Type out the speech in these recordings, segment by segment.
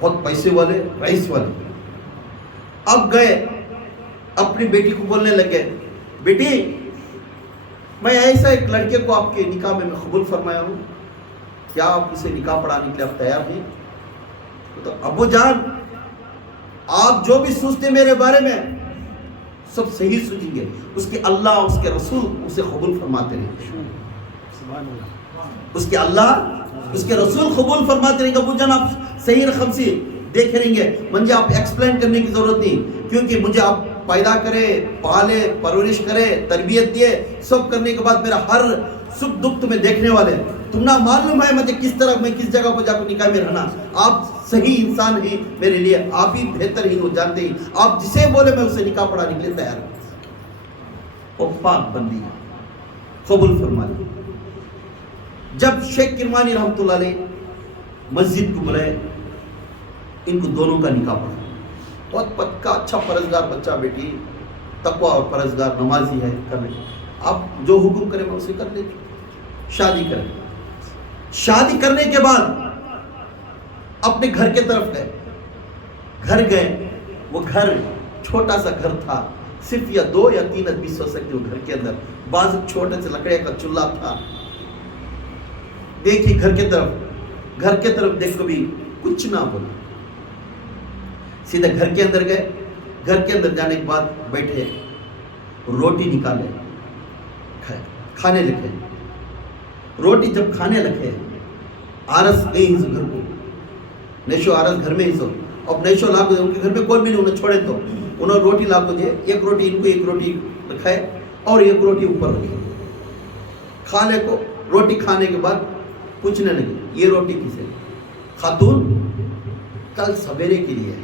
بہت پیسے والے, رئیس والے. اب گئے اپنی بیٹی کو بولنے لگے, بیٹی میں ایسا ایک لڑکے کو آپ کے نکاح میں قبول فرمایا ہوں, کیا آپ اسے نکاح پڑھانے کے لیے آپ تیار ہیں؟ تو ابو جان آپ جو بھی سوچتے میرے بارے میں سب صحیح سوچیں گے, اس کے اللہ اس کے رسول اسے قبول فرماتے رہیں, اس کے اللہ اس کے رسول قبول فرماتے رہیں گے. ابو جان آپ صحیح رقم سے دیکھ رہیں گے, مجھے آپ ایکسپلین کرنے کی ضرورت نہیں, کیونکہ مجھے آپ پیدا کرے, پالے, پرورش کرے, تربیت دیے, سب کرنے کے بعد میرا ہر سکھ دکھ تمہیں دیکھنے والے. تم نہ معلوم ہے مجھے کس طرح میں کس جگہ کو جا کر نکاح میں رہنا. آپ صحیح انسان ہیں میرے لیے, آپ ہی بہتر ہی وہ جانتے ہیں, آپ جسے بولے میں اسے نکاح پڑھانے کے لیے تیار ہوں. وہ پاک بندی قبول فرما لی. جب شیخ کرمانی رحمۃ اللہ علیہ مسجد کو بلائے, ان کو دونوں کا نکاح پڑھا. بہت پکا اچھا پرہیزگار بچہ, بیٹی تقویٰ اور پرہیزگار, نمازی ہے, کرنے آپ جو حکم کرے میں اسے کر لیں, شادی کریں. شادی کرنے کے بعد اپنے گھر کے طرف گئے. گھر گئے, وہ گھر چھوٹا سا گھر تھا, صرف یا 2 یا 3 آدمی سو سکتے وہ گھر کے اندر. بعض چھوٹے سے لکڑے کا چولہا تھا. دیکھیے گھر کے طرف دیکھ کو بھی کچھ نہ بولا, سیدھا گھر کے اندر گئے. گھر کے اندر جانے کے بعد بیٹھے, روٹی نکالے, کھانے لگے. روٹی جب کھانے لگے, آرس گئی ہی گھر کو, نیشو آرس گھر میں ہی سو. اب نیشو لا کو ان کے گھر میں کوئی بھی نہیں, انہیں چھوڑے تو انہوں روٹی لا کو دیے. ایک روٹی ان کو, ایک روٹی کھائے اور ایک روٹی اوپر رکھی. کھانے کو روٹی کھانے کے بعد پوچھنے لگے, یہ روٹی کسے؟ خاتون کل سویرے کے لیے ہے,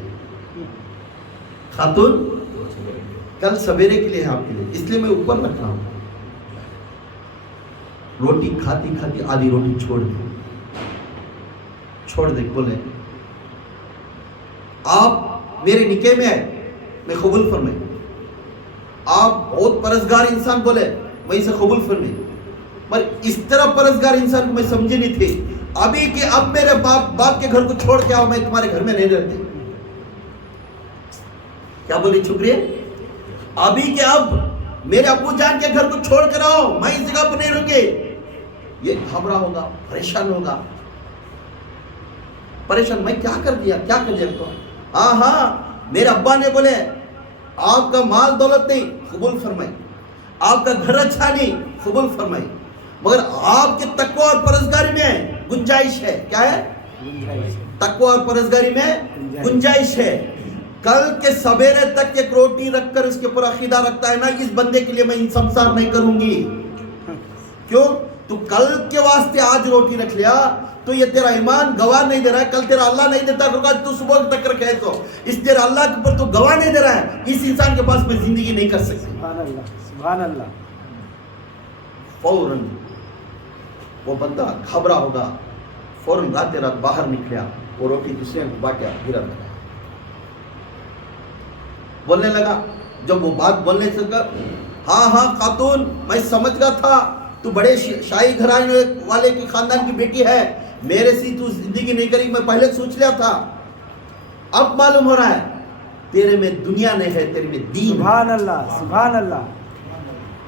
خاتون کل سویرے کے لیے ہے آپ کے لیے, اس لیے میں اوپر رکھ رہا ہوں. روٹی کھاتی کھاتی آدھی روٹی چھوڑ دے, بولے آپ میرے نکاح میں آئے, میں قبول فرمائے. آپ بہت پرہیزگار انسان, بولے میں اسے قبول فرمائے. پر اس طرح پرہیزگار انسان کو میں سمجھے نہیں تھے. ابھی کہ اب میرے باپ کے گھر کو چھوڑ کے آؤ, میں تمہارے گھر میں نہیں رہتی. کیا بولی چھکریے؟ ابھی کہ اب میرے ابو جان کے گھر کو چھوڑ کر آؤ, میں اس جگہ پر نہیں رکے. یہ گھبرا ہوگا, پریشان ہوگا, پریشان میں کیا کر دیا تو. ہاں میرے ابا نے بولے آپ کا مال دولت نہیں, قبول فرمائی. آپ کا گھر اچھا نہیں, قبول فرمائی, مگر آپ کے تقویٰ اور پرہیزگاری میں گنجائش ہے. کیا ہے؟ تقویٰ اور پرہیزگاری میں گنجائش ہے. کل کے سویرے تک ایک روٹی رکھ کر اس کے اوپر عقیدہ رکھتا ہے نا, اس بندے کے لیے میں سمسار نہیں کروں گی. کیوں؟ تو کل کے واسطے آج روٹی رکھ لیا تو یہ تیرا ایمان گواہ نہیں دے رہا ہے. کل تیرا اللہ نہیں دیتا تو صبح تک رکھے تو اس تیرا اللہ کے اوپر تو گواہ نہیں دے رہا ہے. اس انسان کے پاس میں زندگی نہیں کر سکتی. سبحان اللہ. فوراً وہ بندہ گھبرا ہوگا, فوراً رات رات باہر نکلیا, وہ روٹی دوسرے کو بانٹا, گرا لگا, بولنے لگا. جب وہ بات بولنے سے لگا, ہاں خاتون میں سمجھ گیا تھا تو بڑے شاہی گھرانے والے کی خاندان کی بیٹی ہے, میرے سی تو زندگی نہیں کرے گی, میں پہلے سوچ لیا تھا. اب معلوم ہو رہا ہے تیرے میں دنیا نہیں ہے, تیرے میں دین. سبحان اللہ, سبحان اللہ.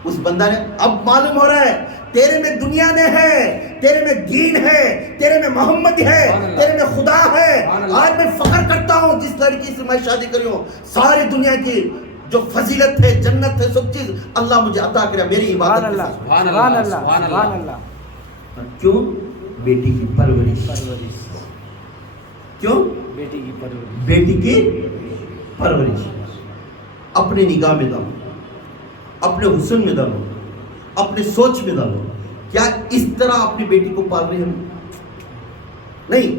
اس بندہ نے اب معلوم ہو رہا ہے تیرے میں دنیا نہیں ہے, تیرے میں دین ہے, تیرے میں محمد ہے, تیرے میں خدا ہے. آج میں فخر کرتا ہوں جس لڑکی سے میں شادی کری ہوں, ساری دنیا کی جو فضیلت ہے, جنت ہے, سب چیز اللہ مجھے عطا کرے میری عبادت کے ساتھ. سبحان اللہ, سبحان اللہ. کیوں؟ بیٹی کی پرورش. کیوں؟ بیٹی کی پرورش. بیٹی کی پرورش. اپنے نگاہ میں ڈالو, اپنے حسن میں ڈالو, اپنے سوچ میں ڈالو. کیا اس طرح اپنی بیٹی کو پال رہے ہیں؟ نہیں.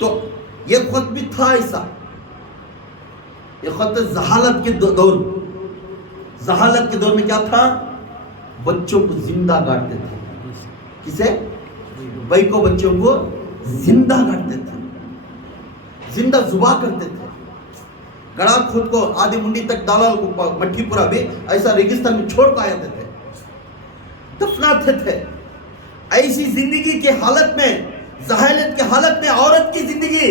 تو یہ خود بھی تھا ایسا, یہ خود زہالت کے دور. زہالت کے دور میں کیا تھا؟ بچوں کو زندہ گاڑتے تھے. کسے؟ بھائی کو بچوں کو زندہ گاڑتے تھے, زندہ زبا کرتے تھے. گڑا خود کو آدھی منڈی تک دالال کو مٹھی پورا بھی ایسا ریگستان میں چھوڑ پائے تھے, دفناتے تھے. ایسی زندگی کی حالت میں, ذہالت کی حالت میں عورت کی زندگی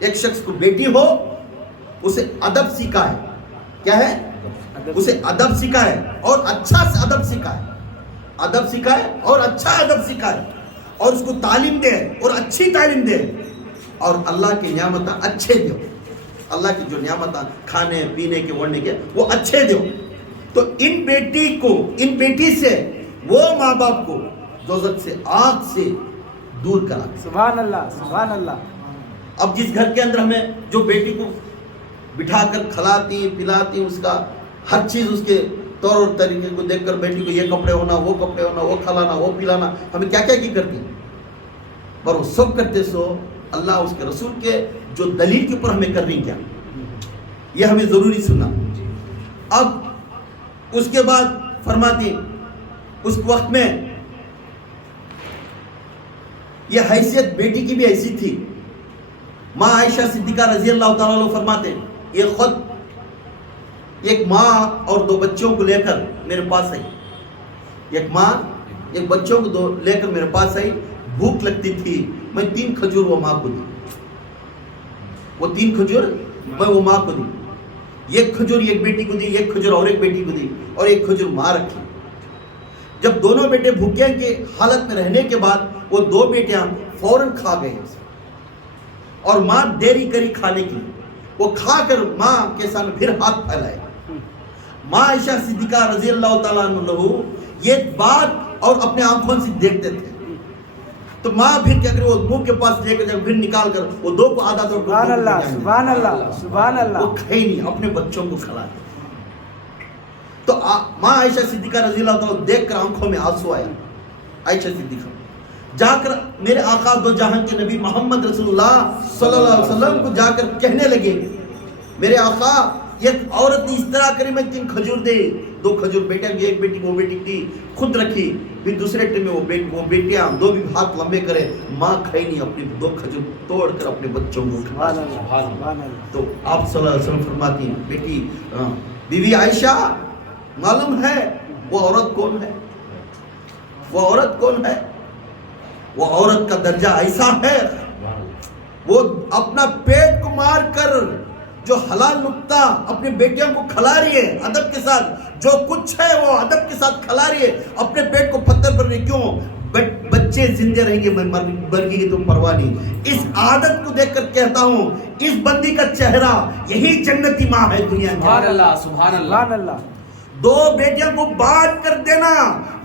ایک شخص کو بیٹی ہو اسے ادب سکھائے. کیا ہے؟ اسے ادب سکھائے اور اچھا سے ادب سکھائے. ادب سکھائے اور اچھا ادب سکھائے اور اس کو تعلیم دے اور اچھی تعلیم دے اور اللہ کی نعمتیں اچھے دو. اللہ کی جو نعمتیں کھانے پینے کے اوڑھنے کے وہ اچھے دو. تو ان بیٹی سے وہ ماں باپ کو دوزخ سے آگ سے دور کرا. سبحان اللہ سبحان اللہ. اب جس گھر کے اندر ہمیں جو بیٹی کو بٹھا کر کھلاتی پلاتی اس کا ہر چیز اس کے طور اور طریقے کو دیکھ کر بیٹی کو یہ کپڑے ہونا وہ کپڑے ہونا وہ کھلانا وہ پلانا ہمیں کیا کیا کی کرتی پر وہ سب کرتے سو اللہ اس کے رسول کے جو دلیل کے اوپر ہمیں کرنی کیا یہ ہمیں ضروری سننا. اب اس کے بعد فرماتی اس وقت میں یہ حیثیت بیٹی کی بھی ایسی تھی. ماں عائشہ صدیقہ رضی اللہ تعالیٰ عنہ فرماتے یہ خود ایک ماں اور 2 بچوں کو لے کر میرے پاس آئی. ایک ماں ایک بچوں کو لے کر میرے پاس آئی. بھوک لگتی تھی میں 3 کھجور وہ ماں کو دی. وہ 3 کھجور میں وہ ماں کو دی. ایک کھجور ایک بیٹی کو دی, ایک کھجور اور ایک بیٹی کو دی اور ایک کھجور ماں رکھی. جب دونوں بیٹے بھوکے کی حالت میں رہنے کے بعد وہ 2 بیٹیاں فوراً کھا گئے اور ماں دیری کری کھانے کی. وہ کھا کر ماں کے سامنے پھر ہاتھ پھیلائے. ماں عائشہ صدیقہ رضی اللہ تعالیٰ عنہ یہ بات اور اپنے آنکھوں سے دیکھتے تھے. تو ماں پھر کیا کرے وہ منہ کے پاس لے کر پھر نکال کر وہ 2 کو آدھا تو سبحان اللہ سبحان اللہ سبحان اللہ. وہ کھائی نہیں اپنے بچوں کو کھلاتے. تو ماں عائشہ صدیقہ رضی اللہ تعالیٰ دیکھ کر آنکھوں میں آنسو آیا. عائشہ صدیقہ جا کر میرے آقا دو جہاں کے نبی محمد رسول اللہ صلی اللہ علیہ وسلم کو جا کر کہنے لگے میرے آقا ایک عورت نے اس طرح کری میں 3 کھجور دے. 2 کھجور بیٹا کی ایک بیٹی کو وہ بیٹی دی خود رکھی. پھر دوسرے ٹائم میں وہ بیٹیاں 2 بھی ہاتھ لمبے کرے ماں کھائی نہیں اپنی 2 کھجور توڑ کر اپنے بچوں کو سبحان اللہ سبحان اللہ. تو آپ صلی اللہ علیہ وسلم فرماتی ہیں بیٹی بیوی عائشہ معلوم ہے وہ عورت کون ہے؟ وہ عورت کون ہے؟ وہ عورت کا درجہ ایسا ہے وہ اپنا پیٹ کو مار کر جو حلال نکتہ اپنے بیٹیوں کو کھلا رہی ہے ادب کے ساتھ جو کچھ ہے وہ ادب کے ساتھ کھلا رہی ہے اپنے پیٹ کو پتھر پر نہیں. کیوں؟ بچے زندے رہیں گے میں مر گئی تو پرواہ نہیں. اس عادت کو دیکھ کر کہتا ہوں اس بندی کا چہرہ یہی جنتی ماں ہے دنیا میں. سبحان اللہ سبحان اللہ سبحان اللہ. 2 بیٹیوں کو بانٹ کر دینا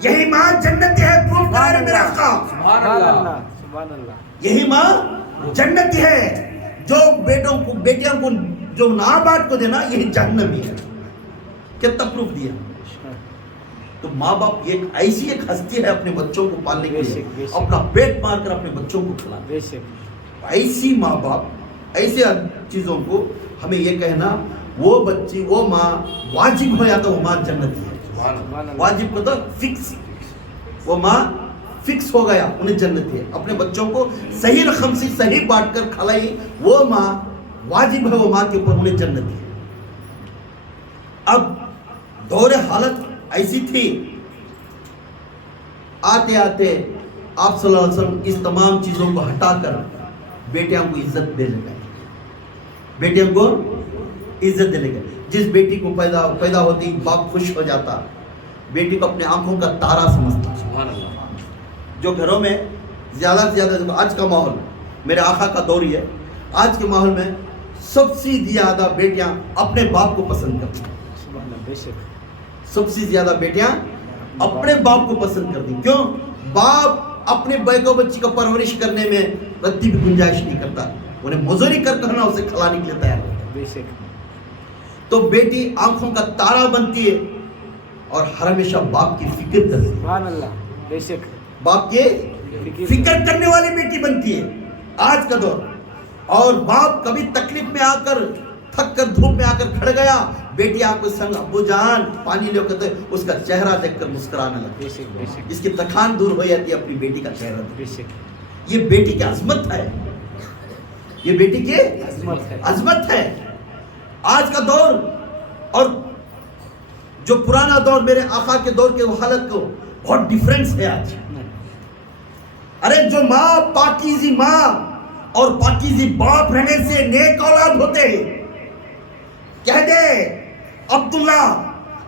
یہی ماں جنتی ہے. پروف کرا رہے میرے آقا سبحان سبحان اللہ اللہ سبحان اللہ. یہی ماں جنتی ہے. جو بیٹیوں کو جو نابات کو دینا یہی جہنمی ہے. کتنا پروف دیا. تو ماں باپ ایک ایسی ایک ہستی ہے اپنے بچوں کو پالنے کے لیے اپنا پیٹ مار کر اپنے بچوں کو کھلانا. بے شک. ایسی ماں باپ ایسے چیزوں کو ہمیں یہ کہنا وہ بچی وہ ماں واجب ہو یا تو وہ ماں جنتی ہے. سبحان اللہ سبحان اللہ. واجب کو تو فکس وہ ماں فکس ہو گیا انہیں جنت ہے. اپنے بچوں کو صحیح رقم سے صحیح بانٹ کر کھلائی وہ ماں واجب ہے وہ ماں کے اوپر انہیں جنت ہے. اب دور حالت ایسی تھی آتے آتے آپ صلی اللہ علیہ وسلم اس تمام چیزوں کو ہٹا کر بیٹیاں کو عزت دینے لگے. بیٹیاں کو عزت دینے لگے. جس بیٹی کو پیدا ہوتی باپ خوش ہو جاتا. بیٹی کو اپنے آنکھوں کا تارا سمجھتا. سبحان اللہ. جو گھروں میں زیادہ سے زیادہ آج کا ماحول میرے آقا کا دور ہی ہے. آج کے ماحول میں سب سے زیادہ بیٹیاں اپنے باپ کو پسند کرتی ہیں. سبحان اللہ. بے شک. سب سے زیادہ بیٹیاں اپنے باپ کو پسند کرتی. کیوں؟ باپ اپنے بیٹوں بچی کا پرورش کرنے میں رتی بھی گنجائش نہیں کرتا. انہیں مزدوری کر کرنا اسے کھلانے کے لیے تیار ہوتا ہے. بے شک. تو بیٹی آنکھوں کا تارا بنتی ہے اور ہر ہمیشہ باپ کی فکر کرتی ہے. سبحان اللہ. بے شک. باپ کی فکر کرنے والی بیٹی بنتی ہے آج کا دور. اور باپ کبھی تکلیف میں آ کر تھک کر دھوپ میں آ کر کھڑ گیا بیٹی آپ کو سنگ ابو جان پانی لے کر اس کا چہرہ دیکھ کر مسکرانے لگتی. بے شک. بے شک. اس کی تکان دور ہو جاتی ہے اپنی بیٹی کا چہرہ. بے شک. یہ بیٹی کی عظمت ہے. یہ بیٹی کی عظمت ہے. عظمت ہے. آج کا دور اور جو پرانا دور میرے آقا کے دور کے حالت کو بہت ڈیفرنس ہے آج. ارے جو ماں پاکیزی ماں اور پاکیزی باپ رہنے سے نیک اولاد ہوتے ہیں. کہہ دے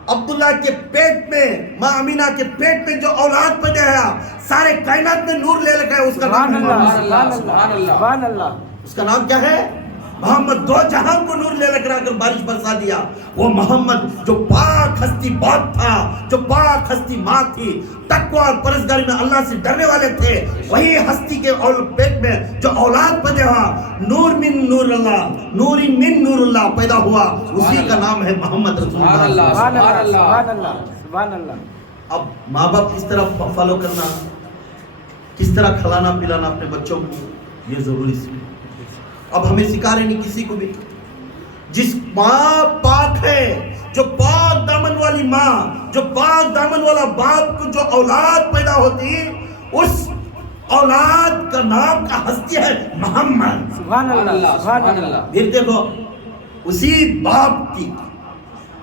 عبداللہ کے پیٹ میں، ماں امینہ کے پیٹ میں جو اولاد پیدا ہے سارے کائنات میں نور لے لگا ہے. اس کا نام سبحان اللہ. اس کا نام کیا ہے؟ محمد. دو جہان کو نور لے لگ رہا کر بارش برسا دیا. وہ محمد جو پاک ہستی باپ تھا، جو پاک ہستی ماں تھی، تقوی اور پرہیزگاری میں اللہ سے ڈرنے والے تھے، وہی ہستی کے پیٹ میں جو اولاد پیدا ہوا، نور من نور اللہ، نور من نور اللہ پیدا ہوا، اسی کا نام ہے محمد رسول اللہ. سبحان اللہ. اب ماں باپ کس طرح فالو کرنا، کس طرح کھلانا پلانا اپنے بچوں کو، یہ ضروری ہے. اب ہمیں سکھا رہے نہیں کسی کو بھی. جس ماں پاک ہے، جو پاک دامن والی ماں، جو پاک دامن والا باپ کو جو اولاد پیدا ہوتی، اس اولاد کا نام کا ہستی ہے محمد. سبحان اللہ. سبحان اللہ. پھر دیکھو اسی باپ کی،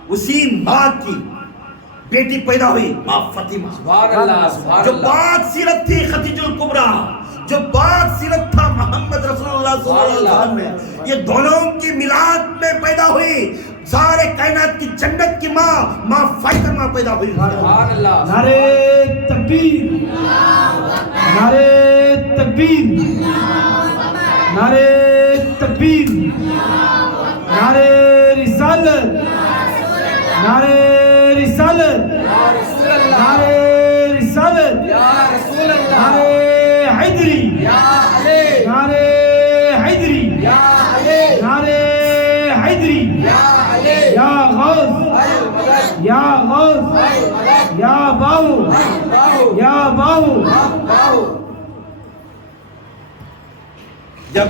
اسی ماں کی بیٹی پیدا ہوئی ماں فاطمہ، جو پاک سیرت تھی خدیجہ الکبریٰ، جو پاک سیرت تھا محمد رسول اللہ صلی اللہ علیہ وسلم میں. یہ دونوں کی میلاد میں پیدا ہوئی. سارے کائنات کی جنت کی ماں فاطمہ پیدا ہوئی. نعرے تکبیر، نعرے تکبیر، نعرے تکبیر، نعرے رسالت، نعرے رسالت، نعرے رسالت، نعرے حیدری، نعرے حیدری، نعرے حیدری، یا غوث، یا غوث، یا باہو، یا باہو. جب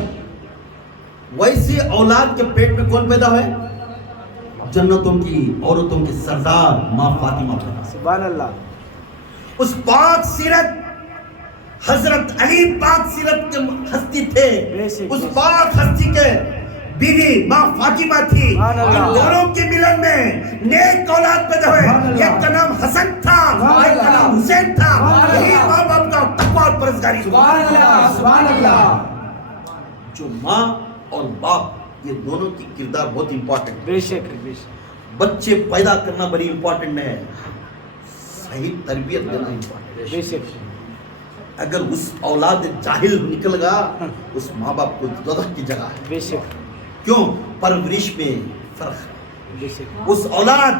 ویسی اولاد کے پیٹ میں کون پیدا ہوئے؟ جنتوں کی عورتوں کی سردار ماں فاطمہ پیدا. سبحان اللہ. اس پاک سیرت حضرت علی پاک سیرت کے ہستی تھے. اس پاک ہستی کے بیوی ماں فاطمہ تھی. ان دونوں کے ملن میں نیک اولاد پیدا ہوئے. ایک کا نام حسن تھا، ایک کا نام حسین تھا. یہی ماں باپ کا تقویٰ اور پرہیزگاری. سبحان اللہ. جو ماں اور باپ یہ دونوں کی کردار بہت امپورٹنٹ. بے شک بے شک. بچے پیدا کرنا بڑی امپورٹنٹ ہے، صحیح تربیت دینا امپورٹنٹ. بے شک. اگر اس اولاد جاہل نکل گا اس ماں باپ کو دوزخ کی جگہ ہے. بے شک. کیوں؟ پرورش میں فرق ہے. بے شک. اس اولاد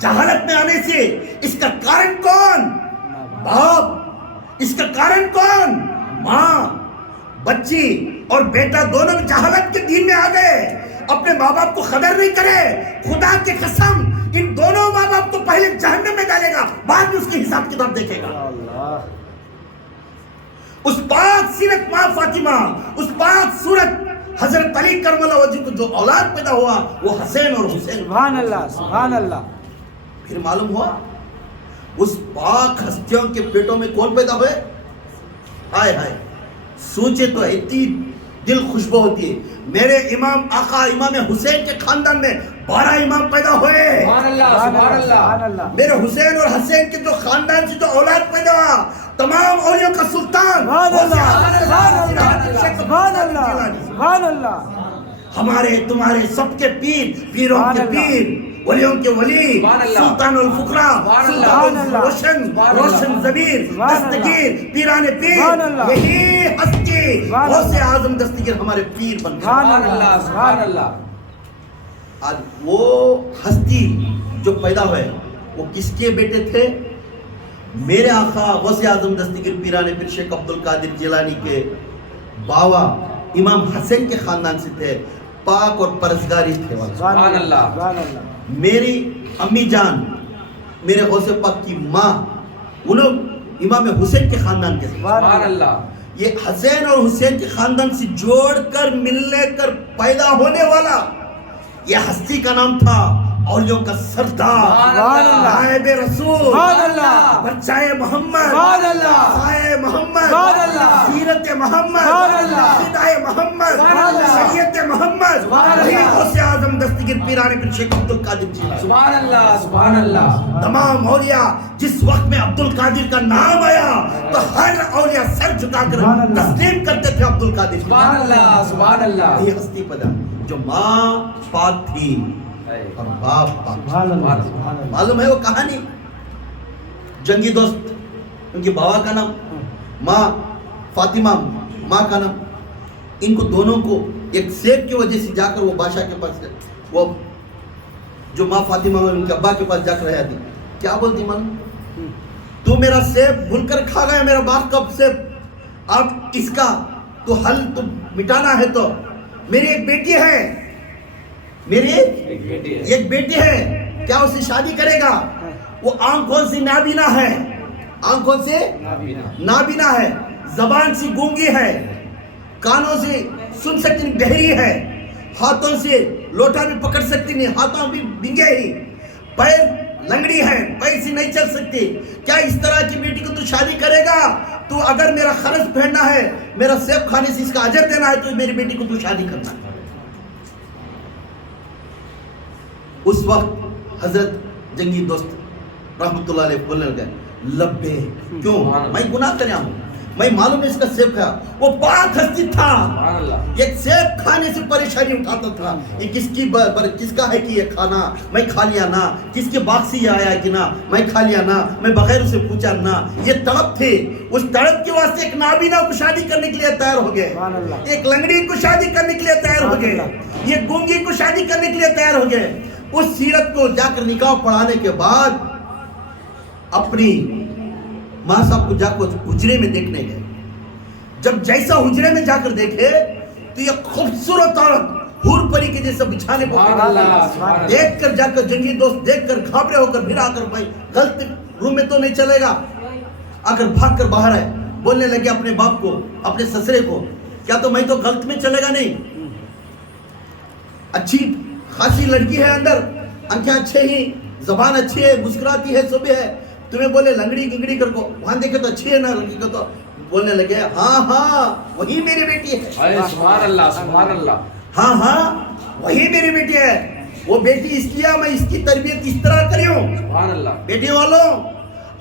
جہالت میں آنے سے اس کا کارن کون؟ باپ. اس کا کارن کون؟ ماں. بچی اور بیٹا دونوں جہالت کے دین میں آ گئے. اپنے ماں باپ کو قدر نہیں کرے. خدا کی قسم ان دونوں ماں باپ کو پہلے جہنم میں ڈالے گا، بعد میں اس کی حساب کتاب دیکھے گا. اس پاک سیرت ماں فاطمہ، اس پاک صورت حضرت علی کرم اللہ وجہ کو جو اولاد پیدا ہوا وہ حسین اور حسین. سبحان اللہ. سبحان اللہ. پھر معلوم ہوا اس پاک ہستیوں کے پیٹوں میں کون پیدا ہوئے؟ ہائے ہائے، سوچے تو اتنی دل خوشبو ہوتی ہے. میرے امام آقا امام حسین کے خاندان میں 12 امام پیدا ہوئے. سبحان اللہ. میرے حسین اور حسین کے جو خاندان سے جو اولاد پیدا ہوا تمام اولیاء کا سلطان. سبحان اللہ. سبحان اللہ. ہمارے تمہارے سب کے پیر، پیروں کے پیر، ولیوں کے ولی، سلطان الفقراء، سلطان روشن ضمیر، دستگیر، پیران پیر، یہی ہستی غوث اعظم دستگیر ہمارے پیر بن گئے. سبحان اللہ. آج وہ ہستی جو پیدا ہوئے وہ کس کے بیٹے تھے؟ میرے آقا غوث اعظم دستگیر پیران پیر شیخ عبد القادر جیلانی کے باوا امام حسین کے خاندان سے تھے. پاک اور پرہیزگاری تھے. سبحان اللہ. میری امی جان میرے غوث پاک کی ماں انہوں امام حسین کے خاندان کے. سبحان اللہ. یہ حسین اور حسین کے خاندان سے جوڑ کر ملنے کر پیدا ہونے والا یہ ہستی کا نام تھا اولیوں کا سردار، نائب رسول، بچائے محمد، سائے محمد، سیرت محمد، فدائے محمد، سید محمد، وہی غوث اعظم دستگیر پیران پیر شیخ عبد القادر جیلانی، سبحان اللہ سبحان اللہ تمام اولیاء جس وقت میں عبد القادر کا نام آیا تو ہر اولیاء سر جھکا کر تسلیم کرتے تھے عبد القادر. سبحان اللہ سبحان اللہ. یہ ہستی پدا جو ماں پاک تھی اور باپ پاک. سبحان اللہ سبحان اللہ. معلوم ہے وہ کہانی جنگی دوست ان کی بابا کا نام ماں فاطمہ ماں کا نام. ان کو دونوں کو ایک سیب کی وجہ سے جا کر وہ بادشاہ کے پاس گئے. وہ جو ماں فاطمہ ان کے ابا کے پاس جا کر رہا تھی کیا بولتی معلوم؟ تو میرا سیب بھول کر کھا گیا میرا باپ کا سیب, اب اس کا تو حل تو مٹانا ہے. تو میری ایک بیٹی ہے, میری ایک بیٹی ہے, کیا اسے شادی کرے گا؟ وہ آنکھوں سے نابینا ہے, آنکھوں سے نابینا ہے, زبان سے گونگی ہے, کانوں سے سن سکتی نہیں, بہری ہے, ہاتھوں سے لوٹا بھی پکڑ سکتی نہیں, ہاتھوں بھی بنگے ہی, پیر لنگڑی ہے, پیر سے نہیں چل سکتی. کیا اس طرح کی بیٹی کو تو شادی کرے گا؟ تو اگر میرا خرچ پھیرنا ہے, میرا سیب کھانے سے اس کا اجر دینا ہے, تو میری بیٹی کو تو شادی کرنا ہے. اس وقت حضرت جنگی دوست رحمت اللہ علیہ بولنے لگے لبے, کیوں میں گناہ کریا ہوں, میں معلوم ہے اس کا سیب کھایا. وہ پاک ہستی تھا, ایک سیب کھانے سے پریشانی اٹھاتا تھا. یہ کس کا ہے کہ یہ کھانا, میں کھا لیا نا, کس کے باغ سے یہ آیا کہ نا, میں کھا لیا نا, میں بغیر اسے پوچھا نا. یہ تڑپ تھے, اس تڑپ کے واسطے ایک نابینا کو شادی کرنے کے لیے تیار ہو گئے, ایک لنگڑی کو شادی کرنے کے لیے تیار ہو گئے, یہ گونگی کو شادی کرنے کے لیے تیار ہو گئے. اس سیرت کو جا کر نکاح پڑھانے کے بعد اپنی ماں صاحب کو جا کر حجرے میں دیکھنے گئے. جب جیسا حجرے میں جا کر دیکھے تو یہ خوبصورت عورت حور پری کے جیسا بچھانے پر دیکھ کر جا کر جنگی دوست دیکھ کر گھبرے ہو کر پھر آ کر بھائی غلط روم میں تو نہیں چلے گا, آ کر بھاگ کر باہر آئے. بولنے لگے اپنے باپ کو, اپنے سسرے کو, کیا تو میں تو غلط میں چلے گا نہیں, اچھی خاصی لڑکی ہے اندر, آنکھیں اچھے ہی, زبان اچھی ہے, مسکراتی ہے, سب ہے, تمہیں بولے لنگڑی گنگڑی کر کو, وہاں دیکھے تو اچھی ہے نا لڑکی کو. تو بولنے لگے ہاں ہاں وہی میری بیٹی ہے. سبحان اللہ سبحان اللہ. ہاں ہاں وہی میری بیٹی ہے. وہ بیٹی اس لیے میں اس کی تربیت اس طرح کری ہوں. سبحان اللہ. بیٹی والوں,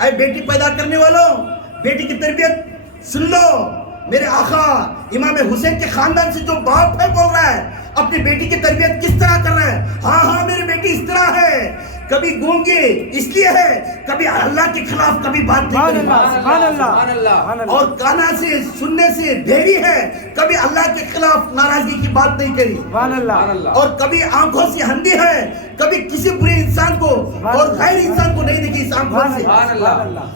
اے بیٹی پیدا کرنے والوں, بیٹی کی تربیت سن لو. میرے آقا امام حسین کے خاندان سے جو باپ ہے بول رہا ہے اپنی بیٹی کی تربیت کس طرح کر رہا ہے. ہاں ہاں میری بیٹی اس طرح ہے, کبھی گونگی اس لیے ہے, کبھی اللہ کے خلاف کبھی بات نہیں کرتی, اور کانا سے سننے سے بہری ہے, کبھی اللہ کے خلاف ناراضگی کی بات نہیں کری, اور کبھی آنکھوں سے اندھی ہے, کبھی کسی برے انسان کو اور غیر انسان کو نہیں دیکھی اس آنکھوں سے,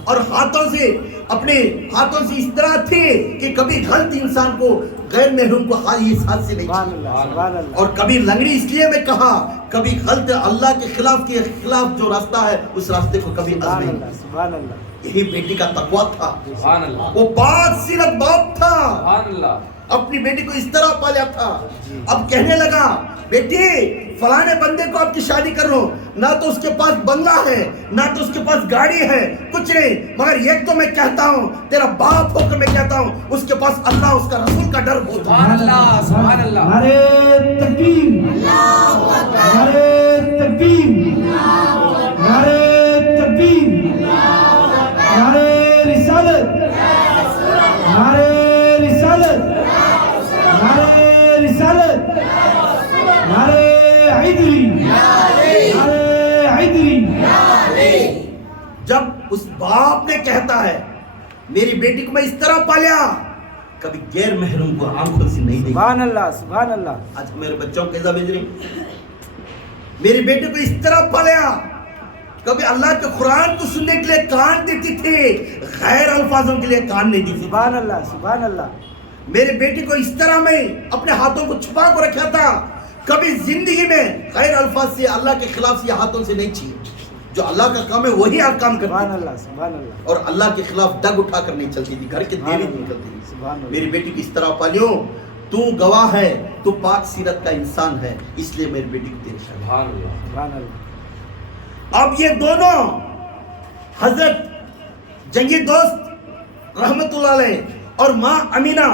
اور ہاتھوں سے اپنے ہاتھوں سے اس طرح تھے کہ کبھی غلط انسان کو غیر محروم کو اس ہاتھ سے نہیں چھوڑا, اور کبھی لنگڑی اس لیے میں کہا, کبھی غلط اللہ کے خلاف کے خلاف جو راستہ ہے اس راستے کو کبھی آزمائے. یہی بیٹی کا تقویٰ تھا, وہ پاک سیرت باپ تھا, اپنی بیٹی کو اس طرح پالیا تھا. اب کہنے لگا بیٹی فلانے بندے کو آپ کی شادی کر رہا ہوں, نہ تو اس کے پاس بنگلہ ہے, نہ تو اس کے پاس گاڑی ہے, کچھ نہیں, مگر ایک تو میں کہتا ہوں, تیرا باپ ہو کر میں کہتا ہوں, اس کے پاس اللہ اس کا رسول کا ڈر بہت. سبحان اللہ سبحان اللہ. نعرہ تکبیر, نعرہ تکبیر, نعرہ تکبیر, نعرہ رسالت, نعرہ رسالت, نعرہ رسالت, نعرہ حیدری, نعرہ حیدری. جب اس باپ نے کہتا ہے میری بیٹی کو میں اس طرح پالیا, کبھی غیر محروم کو آنکھوں سے نہیں دیکھا. سبحان اللہ سبحان اللہ. آج میرے بچوں کو کیسا بھیج رہی, میری بیٹی کو اس طرح پالیا, کبھی اللہ کے قرآن کو سننے کے لیے کان دیتی تھی, غیر الفاظوں کے لیے کان نہیں دیتی. سبحان اللہ سبحان اللہ. میری بیٹی کو اس طرح میں اپنے ہاتھوں کو چھپا کو رکھا تھا, کبھی زندگی میں غیر الفاظ سے اللہ کے خلاف سے ہاتھوں سے نہیں چھیے. جو اللہ کا کام ہے وہی آپ کام کرتے سبحان اللہ سبحان اللہ. اور اللہ کے خلاف ڈگ اٹھا کر نہیں چلتی تھی, گھر کے دیوی نہیں نکلتی تھی. میری بیٹی کو اس طرح پالیو, تو گواہ ہے, تو پاک سیرت کا انسان ہے, اس لیے میری بیٹی کو تیرے شاید. سبحان اللہ سبحان اللہ. اب یہ دونوں حضرت جنگی دوست رحمت اللہ علیہ اور ماں امینہ,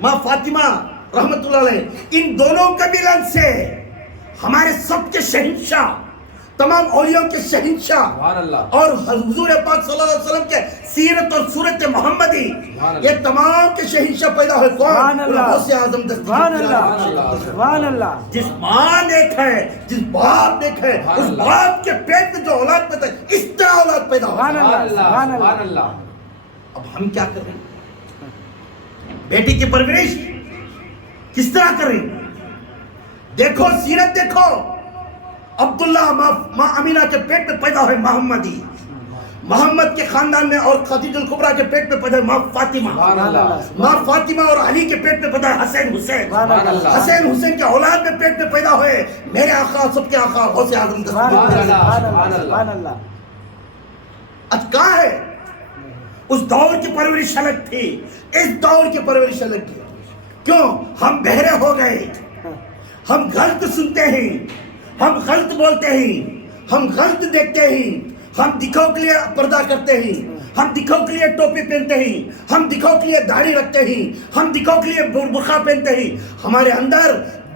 ماں فاطمہ رحمت اللہ علیہ, ان دونوں قبیلوں سے ہمارے سب کے شہنشاہ، تمام اولیاء کے شہنشاہ سبحان اللہ اور حضور پاک صلی اللہ علیہ وسلم کے سیرت اور صورت محمدی، سبحان اللہ۔ یہ تمام کے شہنشاہ پیدا ہوئے سبحان کون؟ اللہ۔ غوث اعظم سبحان دستگیر اللہ سبحان اللہ جس ماں نے کھائے، جس باپ نے کھائے، سبحان اس اللہ۔ باپ کے پیٹ میں جو اولاد پیدا ہے، اس طرح اولاد پیدا ہو۔ سبحان سبحان اللہ، اللہ سبحان سبحان اللہ۔ اللہ اب ہم کیا کر رہے ہیں؟ بیٹی کی پرورش کس طرح کر رہے ہیں؟ دیکھو سیرت دیکھو، عبداللہ ماں امینہ کے پیٹ میں پیدا ہوئے محمدی، محمد کے خاندان میں اور خدیجہ الکبریٰ کے پیٹ میں پیدا ہوئے ماں فاطمہ، سبحان اللہ ماں فاطمہ اور علی کے پیٹ میں پیدا ہے حسین حسین، سبحان اللہ۔ حسین حسین کے اولاد میں پیٹ میں پیدا ہوئے میرے آقا، سب کے آقا غوث اعظم سبحان دستگیر۔ اللہ سبحان سبحان اللہ۔ اللہ سبحان اللہ۔ آج کہاں ہے؟ اس دور کی پرورش الگ تھی، اس دور کی پرورش الگ تھی۔ کیوں؟ ہم بہرے ہو گئے، ہم غلط سنتے ہیں، ہم غلط بولتے ہیں، ہم غلط دیکھتے ہیں، ہم دکھاؤ کے لیے پردہ کرتے ہیں، ہم دکھاؤ کے لیے ٹوپی پہنتے ہیں، ہم دکھاؤ کے لیے داڑھی رکھتے ہیں، ہم دکھاؤ کے لیے برقع پہنتے ہیں۔ ہمارے اندر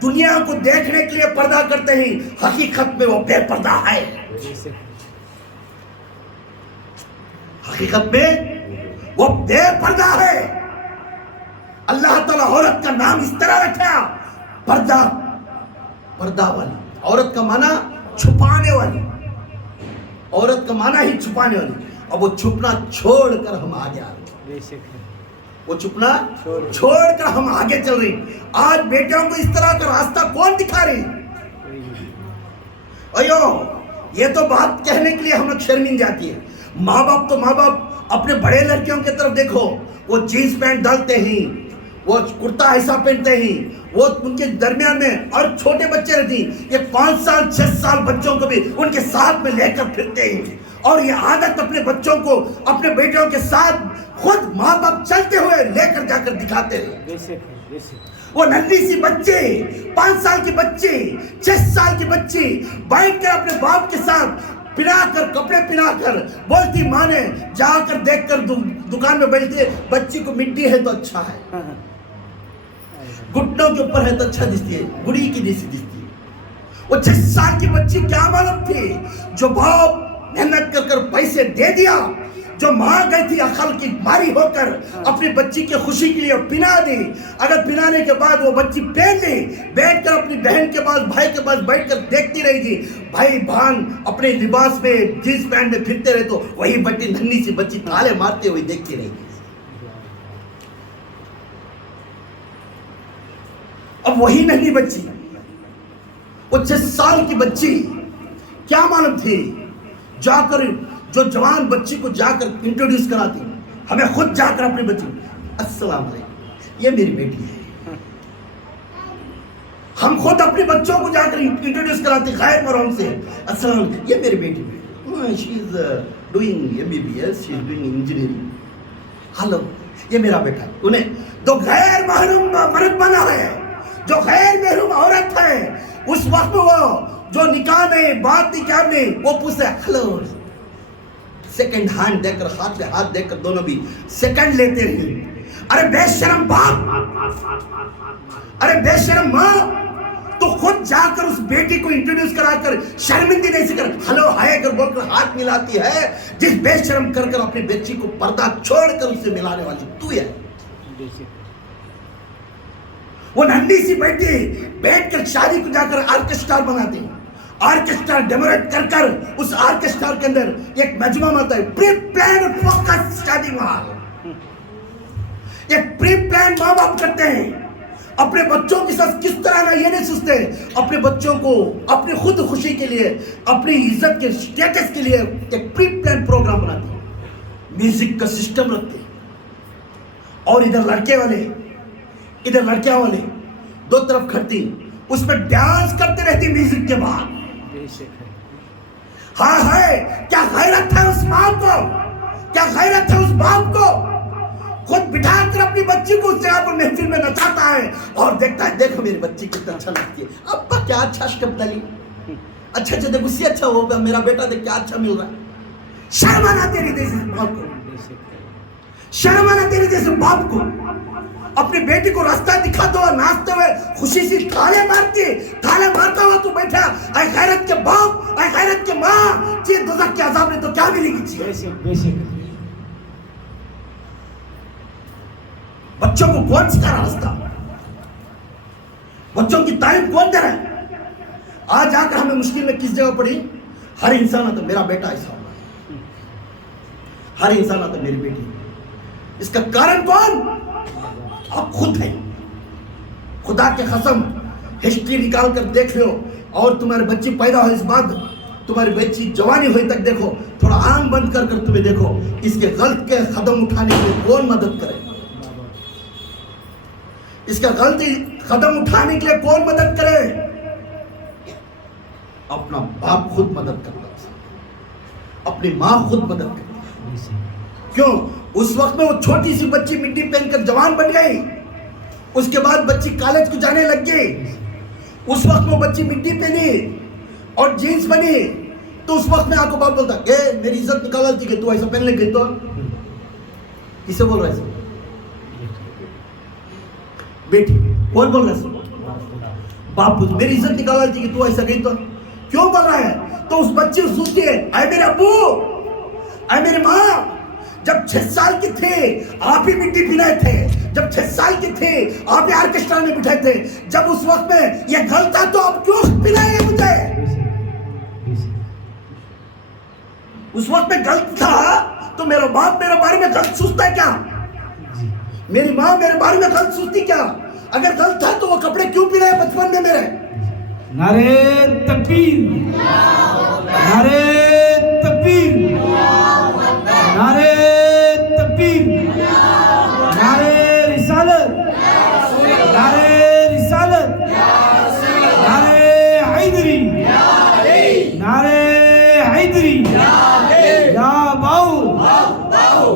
دنیا کو دیکھنے کے لیے پردہ کرتے ہیں، حقیقت میں وہ بے پردہ ہے۔ حقیقت میں وہ بے پردہ ہے۔ اللہ تعالیٰ عورت کا نام اس طرح رکھا، پردہ، پردہ والی۔ عورت کا معنی چھپانے والی، عورت کا معنی ہی چھپانے والی۔ اب وہ چھپنا چھوڑ کر ہم آگے آ رہے ہیں، وہ چھپنا چھوڑ کر ہم آگے چل رہے ہیں۔ آج بیٹیوں کو اس طرح کا راستہ کون دکھا رہے ہیں؟ ایو یہ تو بات کہنے کے لیے ہم لوگ شرمندہ آتی ہے۔ ماں باپ تو ماں باپ اپنے بڑے لڑکیوں کی طرف دیکھو، وہ جینس پینٹ ڈالتے ہیں، وہ کرتا ایسا پہنتے ہیں، وہ ان کے درمیان میں، اور چھوٹے بچے رہتے ہیں، یہ 5 سال 6 سال بچوں کو بھی ان کے ساتھ میں لے کر پھرتے ہیں، اور یہ عادت اپنے بچوں کو، اپنے بیٹوں کے ساتھ خود ماں باپ چلتے ہوئے لے کر جا کر دکھاتے ہیں۔ وہ ننھی سی بچے، 5 سال کی بچی، 6 سال کی بچی بیٹھ کر اپنے باپ کے ساتھ پہنا کر، کپڑے پہنا کر بولتی، ماں نے جا کر دیکھ کر دکان میں بیٹھتی، بچی کو مٹی ہے تو اچھا ہے، گھٹنوں کے اوپر ہے تو اچھا دکھتی ہے، گڑی کی جیسی دکھتی ہے۔ وہ 6 سال کی بچی کیا معلوم تھی، جو باپ محنت کر کر پیسے دے دیا، جو ماں گئی تھی عقل کی ماری ہو کر اپنی بچی کی خوشی کے لیے پہنا دی، اگر پہنانے کے بعد وہ بچی پہن لی، بیٹھ کر اپنی بہن کے پاس، بھائی کے پاس بیٹھ کر دیکھتی رہے گی، بھائی بہن اپنے لباس میں جینس پینٹ میں پھرتے رہے، تو وہی بچی، ننھی سی بچی تالے مارتے ہوئے دیکھتی رہے گی۔ اب وہی ننھی بچی، وہ 6 سال کی بچی کیا معلوم تھی، جا کر جو جوان بچی کو جا کر انٹروڈیوس کراتی، ہمیں خود جا کر اپنی بچی، السلام علیکم یہ میری بیٹی ہے، ہم خود اپنے بچوں کو جا کر انٹروڈیوس کراتے غیر محرم سے، السلام علیکم یہ میری بیٹی ہے، she is doing MBBS، she is doing engineering, hello یہ میرا بیٹا ہے۔ انہیں جو غیر محرم مرد بنا ہے، جو غیر محرم عورت ہے، اس وقت وہ جو نکاح میں بات نکاح میں وہ پوچھتے ہیں ہلو، سیکنڈ ہینڈ دے کر، ہاتھ پہ ہاتھ دے کر دونوں بھی سیکنڈ لیتے رہے۔ ارے بے شرم باپ، ارے بے شرم ماں، تو خود جا کر اس بیٹی کو انٹروڈیوس کرا کر شرمندی نہیں سے کر ہلو ہائے کر بول کر ہاتھ ملاتی ہے، جس بے شرم کر کر اپنی بچی کو پردہ چھوڑ کر اسے ملانے والی تو ہے۔ وہ ننھی سی بیٹی بیٹھ کر شادی کو جا کر آرکسٹرا بناتے ہیں، آرکسٹرا ڈیموریٹ کر کر اس آرکسٹرا کے اندر ایک مجمع ہوتا ہے، پری پلان فوکس شادی محل، ایک پری پلان ماں باپ کرتے ہیں اپنے بچوں کے ساتھ کس طرح نہ، یہ نہیں سوچتے اپنے بچوں کو اپنی خود خوشی کے لیے، اپنی عزت کے سٹیٹس کے لیے ایک پری پلان پروگرام بناتے ہیں، میوزک کا سسٹم رکھتے ہیں، اور ادھر لڑکے والے ادھر لڑکیاں والے دو طرف کھڑتی، اس میں ڈانس کرتے رہتی میوزک کے بعد۔ ہاں ہے کیا غیرت ہے اس ماں کو، کیا غیرت ہے اس باپ کو، خود بٹھا کر اپنی بچی کو اس جگہ پر محفل میں نچاتا ہے اور دیکھتا ہے دیکھو میری بچی کتنا اچھا لگتی ہے، ابا کیا اچھا اسٹیپ ڈالی، اچھا اچھا دیکھ اسی اچھا ہوگا، میرا بیٹا دیکھ کیا اچھا مل رہا ہے۔ شرم آنا تیری جیسے باپ کو، شرم آنا تیری جیسے باپ کو، اپنی بیٹی کو راستہ دکھاتے ہوئے ناچتے ہوئے خوشی سے تھالے مارتی، تھالے مارتا ہوا تو بیٹھا اے غیرت کے باپ، اے غیرت کے ماں، یہ دوزخ کے عذاب میں تو کیا ملے گی چیز؟ بے شک بے شک. بچوں کو کون سکھا رہا رستہ؟ بچوں کی تعلیم کون دے رہا ہے؟ آج آ کر ہمیں مشکل میں کس جگہ پڑی؟ ہر انسان آتا میرا بیٹا ایسا ہوگا، ہر انسان آتا میری بیٹی. اس کا کارن کون؟ آپ خود ہیں. خدا کے قسم ہسٹری نکال کر دیکھ لو، اور تمہارے بچی پیدا ہو اس بعد تمہاری بچی جوانی ہوئی تک دیکھو، تھوڑا آنکھ بند کر کر تمہیں دیکھو اس کے غلط کے قدم اٹھانے کے لیے کون مدد کرے؟ اس کا غلطی قدم اٹھانے کے لیے کون مدد کرے؟ اپنا باپ خود مدد کرتا ہے، اپنی ماں خود مدد کرتی ہے. کیوں؟ اس وقت میں وہ چھوٹی سی بچی مٹی پہن کر جوان بن گئی، اس کے بعد بچی کالج کو جانے لگ گئی. اس وقت میں وہ بچی مٹی پہنی اور جینس بنی، تو اس وقت میں آپ کو باپ بولتا کہ میری عزت نکال دی کہ تو ایسا پہن لے گئی. تو کسے بول رہا ہے؟ بیٹی کون بول رہا ہے؟ باپ بول میری عزت نکال دی کہ تو ایسا گئی. تو کیوں بول رہا ہے؟ تو اس بچے کو سوچتی ہے اے میرے ابو، اے میری ماں، جب 6 سال کی تھے آپ ہی مٹی پہنائے تھے، جب 6 سال کی تھے آپ ہی آرکیسٹرا میں بٹھائے تھے، جب اس وقت میں یہ غلط تھا تو آپ کیوں پہنائے مجھے؟ اس وقت میں غلط تھا تو میرا باپ میرے بارے میں غلط سوچتا ہے کیا؟ میری ماں میرے بارے میں غلط سوچتی کیا؟ اگر غلط تھا تو وہ کپڑے کیوں پہنائے بچپن میں میرے؟ نعرے تکبیر، نعرے تکبیر، نعرے تکبیر، نعرے رسالت، نعرے رسالت، نعرے حیدری، نعرے حیدری، یا باؤ،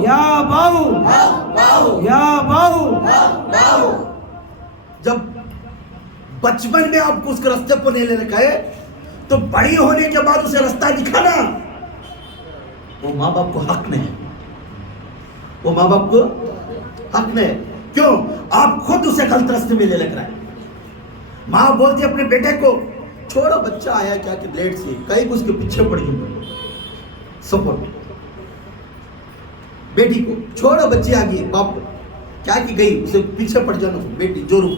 یا باؤ، یا باؤ. جب بچپن میں آپ کو اس کے راستے پر نہیں لینے کا ہے تو بڑی ہونے کے بعد اسے راستہ دکھانا وہ ماں باپ کو حق نہیں، وہ ماں باپ کو حق نہیں. کیوں؟ آپ خود اسے غلط راستے میں لے لگ رہا ہے. ماں بولتی اپنے بیٹے کو چھوڑو بچہ آیا کیا کہ لیٹ سے کہیں اس کے پیچھے پڑ گئی سپورٹ. بیٹی کو چھوڑو بچی آ گئی، باپ کو کیا کہ گئی اسے پیچھے پڑ جانا. بیٹی جو رو،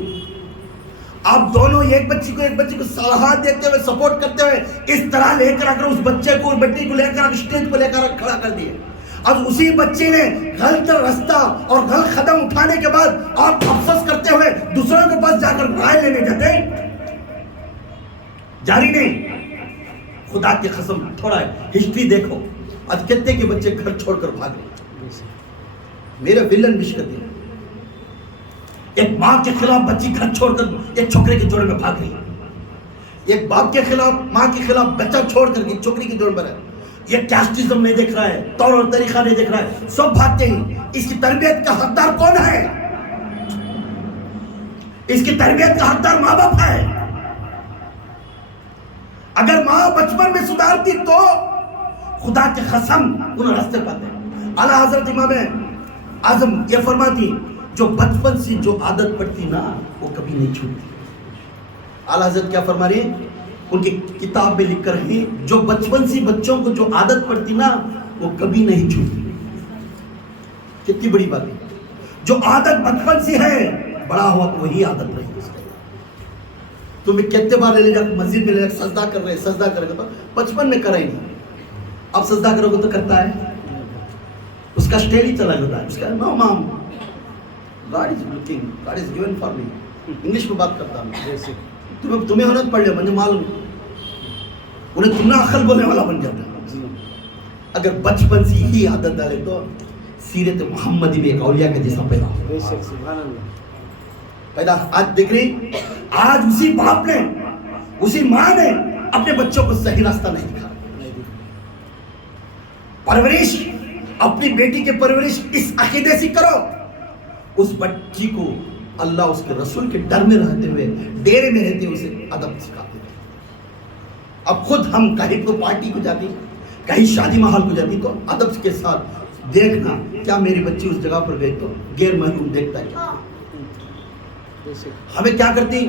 آپ دونوں ایک بچی کو صلاحات دیتے ہوئے سپورٹ کرتے ہوئے اس طرح لے کر اگر اس بچے کو بیٹی کو لے کر اسٹیج کو لے کر کھڑا کر دیے. اب اسی بچے نے غلط راستہ اور غلط قدم اٹھانے کے بعد آپ افسوس کرتے ہوئے دوسروں کے پاس جا کر رائے لینے جاتے جاری نہیں. خدا کی قسم تھوڑا ہسٹری دیکھو، آج کتنے کے بچے گھر چھوڑ کر بھاگ رہے. میرے ولن مشکل ہے، ایک ماں کے خلاف بچی گھر چھوڑ کر ایک چھوکرے کے جوڑے میں بھاگ رہی ہے، ایک باپ کے خلاف ماں کے خلاف بچہ چھوڑ کر ایک چھوکری کے جوڑے میں ہے. یہ کاسٹزم نہیں دیکھ رہا ہے، طور اور طریقہ نہیں دیکھ رہا ہے، سب بھاگتے ہیں. اس کی تربیت کا حقدار کون ہے؟ اس کی تربیت کا حقدار ماں باپ ہے. اگر ماں بچپن میں سدھارتی تو خدا کے قسم انہیں راستے پاتے. اعلیٰ حضرت امام اعظم یہ فرماتی جو بچپن سے جو عادت پڑتی نا وہ کبھی نہیں چھوٹتی. اعلیٰ حضرت کیا فرما رہے ہیں؟ ان کی کتاب میں لکھ کر ہیں جو بچپن سے بچوں کو جو عادت پڑتی نا وہ کبھی نہیں چھوٹتی. کتنی بڑی بات ہے. جو عادت بچپن سے ہے بڑا ہوا تو وہی عادت رہی. تمہیں کتنے بار لے جا مسجد میں لے جا سجدہ کر رہے سجدہ کرے گا تو بچپن میں کرا ہی نہیں. اب سجدہ کرو گے تو کرتا ہے، اس کا اسٹائل ہی چلا جاتا ہے. اس کا نو مام God is looking, God is given for me. English میں بات کرتا ہوں. تمہیں حالت پڑھ لے مجھے معلوم، انہیں تم نے عقل بولنے والا بن جاتا ہے. اگر بچپن سے ہی عادت ڈالے تو سیرت محمدی میں ایک اولیاء کا جیسا پیدا ہو. پیدا آج دیکھ رہی، آج اسی باپ نے اسی ماں نے اپنے بچوں کو صحیح راستہ نہیں دکھا. پرورش اپنی بیٹی کی پرورش اس عقیدے سے کرو اس بچی کو اللہ اس کے رسول کے ڈر میں رہتے ہوئے ڈیرے میں رہتے ہوئے اسے ادب سکھاتے ہیں. اب خود ہم کہیں تو پارٹی کو جاتی، کہیں شادی محل کو جاتی تو ادب کے ساتھ دیکھنا کیا میری بچی اس جگہ پر گئی تو غیر محروم دیکھتا ہے. ہمیں کیا کرتی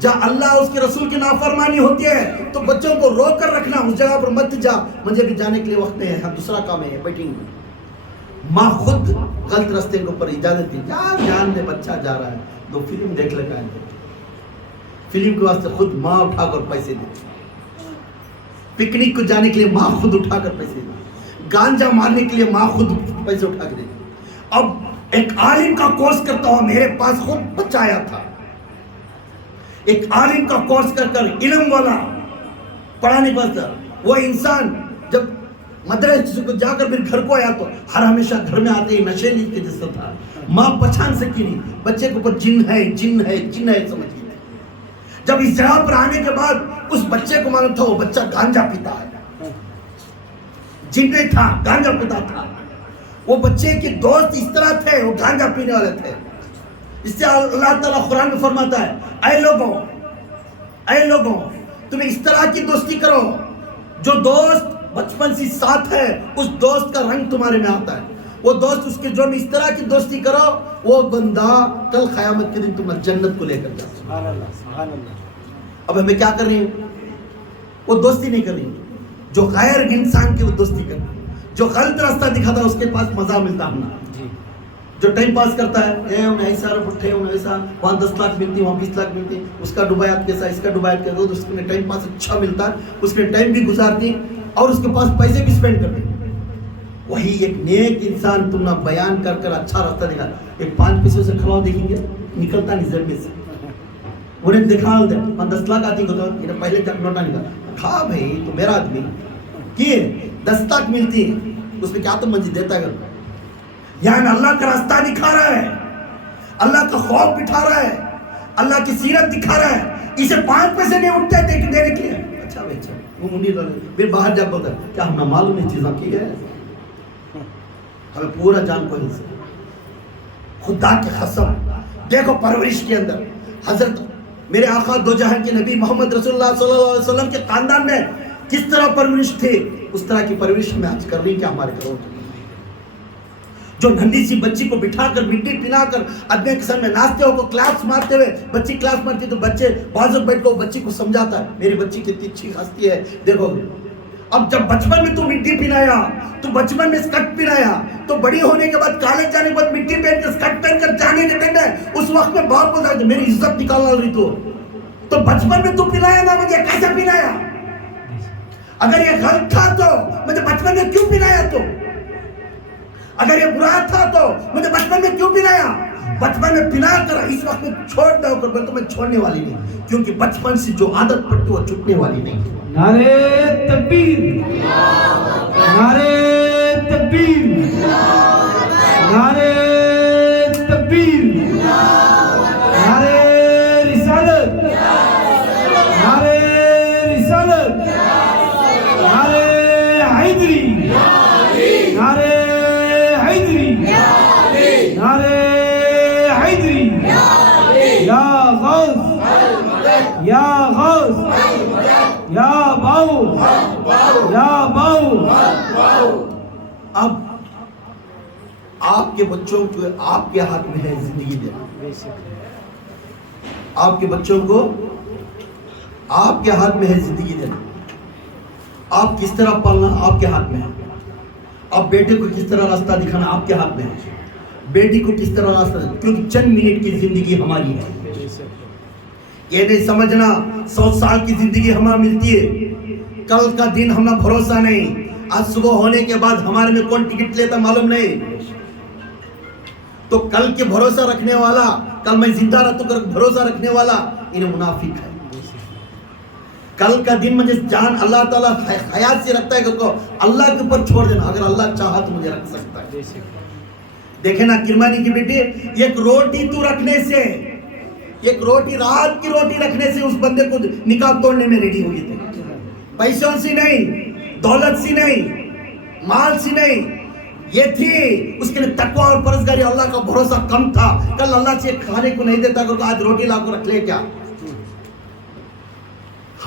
جہاں اللہ اس کے رسول کی نافرمانی ہوتی ہے تو بچوں کو روک کر رکھنا، اس جگہ پر مت جا، مجھے بھی جانے کے لیے وقت نہیں ہے، دوسرا کام ہے بیٹھیں گے۔ ماں خود غلط راستے کے اوپر اجازت دی، جا جان دے بچہ جا رہا ہے، تو فلم دیکھ لگا ہے، فلم کے واسطے خود ماں اٹھا کر پیسے دے، پکنک کو جانے کے لیے ماں خود اٹھا کر پیسے دے، گانجا مارنے کے لیے ماں خود پیسے اٹھا کے دے۔ اب ایک عالم کا کورس کرتا ہوں، میرے پاس خود بچہ آیا تھا، ایک عالم کا کورس کر کر علم والا پڑھانے پاس تھا، وہ انسان جب مدرسے کو جا کر پھر گھر کو آیا تو ہر ہمیشہ گھر میں آتے ہی نشے کے جیسا تھا، ماں پہچان سکی نہیں، بچے کے اوپر جن ہے جن ہے جن ہے سمجھ گئی۔ جب اس جگہ پر آنے کے بعد اس بچے کو معلوم تھا وہ بچہ گانجا پیتا ہے، جن نہیں تھا گانجا پیتا تھا، وہ بچے کے دوست اس طرح تھے، وہ گانجا پینے والے تھے۔ اس سے اللہ تعالیٰ قرآن میں فرماتا ہے، اے لوگوں تمہیں اس طرح کی دوستی کرو، جو دوست بچپن سے ساتھ ہے اس دوست کا رنگ تمہارے میں آتا ہے، وہ دوست اس کے جو میں اس طرح کی دوستی کرو وہ بندہ کل قیامت کے دن تمہیں جنت کو لے کر جاتا ہے۔ سبحان اللہ سبحان اللہ۔ اب ہمیں کیا کر رہی ہیں؟ وہ دوستی نہیں کر رہی، جو غیر انسان کی وہ دوستی کر رہی، جو غلط راستہ دکھاتا ہے اس کے پاس مزہ ملتا ہے، جو ٹائم پاس کرتا ہے، انہیں ایسا پٹھے انہیں ایسا، وہاں 10 لاکھ ملتی وہاں 20 لاکھ ملتی، اس کا ڈبایات کیسا اس کا ڈبایات کیسا، اس میں ٹائم پاس اچھا ملتا ہے، اس میں ٹائم بھی گزارتی اور اس کے پاس پیسے بھی سپینڈ کرتی۔ وہی ایک نیک انسان تم نہ بیان کر کر اچھا راستہ دکھا، ایک 5 پیسوں سے کھلاؤ دیکھیں گے نکلتا نہیں زمین سے، انہیں دکھا دے 10 لاکھ آتی کو تو انہیں پہلے تک نوٹا نکلا، کھا بھائی تو میرا آدمی کیے 10 لاکھ ملتی ہے اس میں کیا تم منزل دیتا ہے، یعنی اللہ کا راستہ دکھا رہا ہے، اللہ کا خوف بٹھا رہا ہے، اللہ کی سیرت دکھا رہا ہے، اسے 5 پیسے نہیں اٹھتے دینے کے لیے، اچھا بھائی اچھا وہ منی پھر باہر جا بولتا ہے کیا ہمیں معلوم ہے چیزیں کی ہے، ہمیں پورا جان کو حصہ، خدا کی قسم دیکھو پرورش کے اندر حضرت میرے آقا دو جہاں کے نبی محمد رسول اللہ صلی اللہ علیہ وسلم کے خاندان میں کس طرح پرورش تھے، اس طرح کی پرورش ہمیں آج کر رہی کیا ہمارے گھروں میں، جو ننھی سی بچی کو بٹھا کر مٹی پلا کر ادنے قسم میں ناچتے ہو کو کلاس مارتے ہوئے، بچی کلاس مارتی تو بچے بازو بیٹھ کو بچی کو سمجھاتا ہے میری بچی کتنی اچھی ہنستی ہے دیکھو۔ اب جب بچپن میں تو مٹی پلایا، تو بچپن میں اسکرٹ پلایا، تو بڑی ہونے کے بعد کالج جانے کے بعد مٹی پہن کر اسکرٹ پہن کر جانے کے ٹائم میں اس وقت میں باپ بولتا ہے میری عزت نکالنا رہی تو بچپن میں تو پلایا نا مجھے کیسے پلایا، اگر یہ غلط تھا تو مجھے بچپن میں کیوں پلایا، تو اگر یہ برا تھا تو مجھے بچپن میں کیوں پلایا، بچپن میں پلا کر اس وقت میں چھوڑ دو کر بولتا میں چھوڑنے والی نہیں، کیونکہ بچپن سے جو عادت پڑتی وہ چھٹنے والی نہیں۔ نعرے تکبیر، نعرے تکبیر، نعرے تکبیر، نعرے رسالت، نعرے رسالت، نعرے حیدری، نعرے حیدری، نعرے حیدری، یا غوث یا غوث یا باؤ یا باؤ۔ اب آپ کے بچوں کو آپ کے ہاتھ میں ہے زندگی دینا، آپ کے بچوں کو آپ کے ہاتھ میں ہے زندگی دینا، آپ کس طرح پالنا آپ کے ہاتھ میں ہے، آپ بیٹے کو کس طرح راستہ دکھانا آپ کے ہاتھ میں ہے، بیٹی کو کس طرح راستہ دکھانا، کیونکہ چند منٹ کی زندگی ہماری ہے، یہ نہیں سمجھنا 100 سال کی زندگی ہمیں ملتی ہے، کل کا دن ہمیں بھروسہ نہیں، آج صبح ہونے کے بعد ہمارے میں کون ٹکٹ لیتا معلوم نہیں، تو کل کے بھروسہ رکھنے والا، کل میں زندہ رہتا کر بھروسہ رکھنے والا انہیں منافق ہے، کل کا دن مجھے جان اللہ تعالیٰ حیات سے رکھتا ہے کہ اللہ کے اوپر چھوڑ دینا، اگر اللہ چاہا تو مجھے رکھ سکتا ہے۔ دیکھیں نا کرمانی کی بیٹی، ایک روٹی تو رکھنے سے، ایک روٹی رات کی روٹی رکھنے سے اس بندے کو نکاح توڑنے میں ریڈی ہوئی تھی، پیسوں سے نہیں، دولت سے نہیں، مال سے نہیں، یہ تھی اس کے لیے تقوی اور پرہیزگاری، اللہ کا بھروسہ کم تھا، کل اللہ سے کھانے کو نہیں دیتا کہ آج روٹی لا کو رکھ لے کیا۔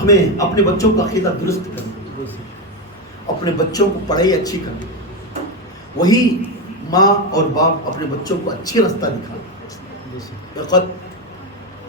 ہمیں اپنے بچوں کا عقیدہ درست کرنا، اپنے بچوں کو پڑھائی اچھی کرنا، وہی ماں اور باپ اپنے بچوں کو اچھی راستہ دکھانا۔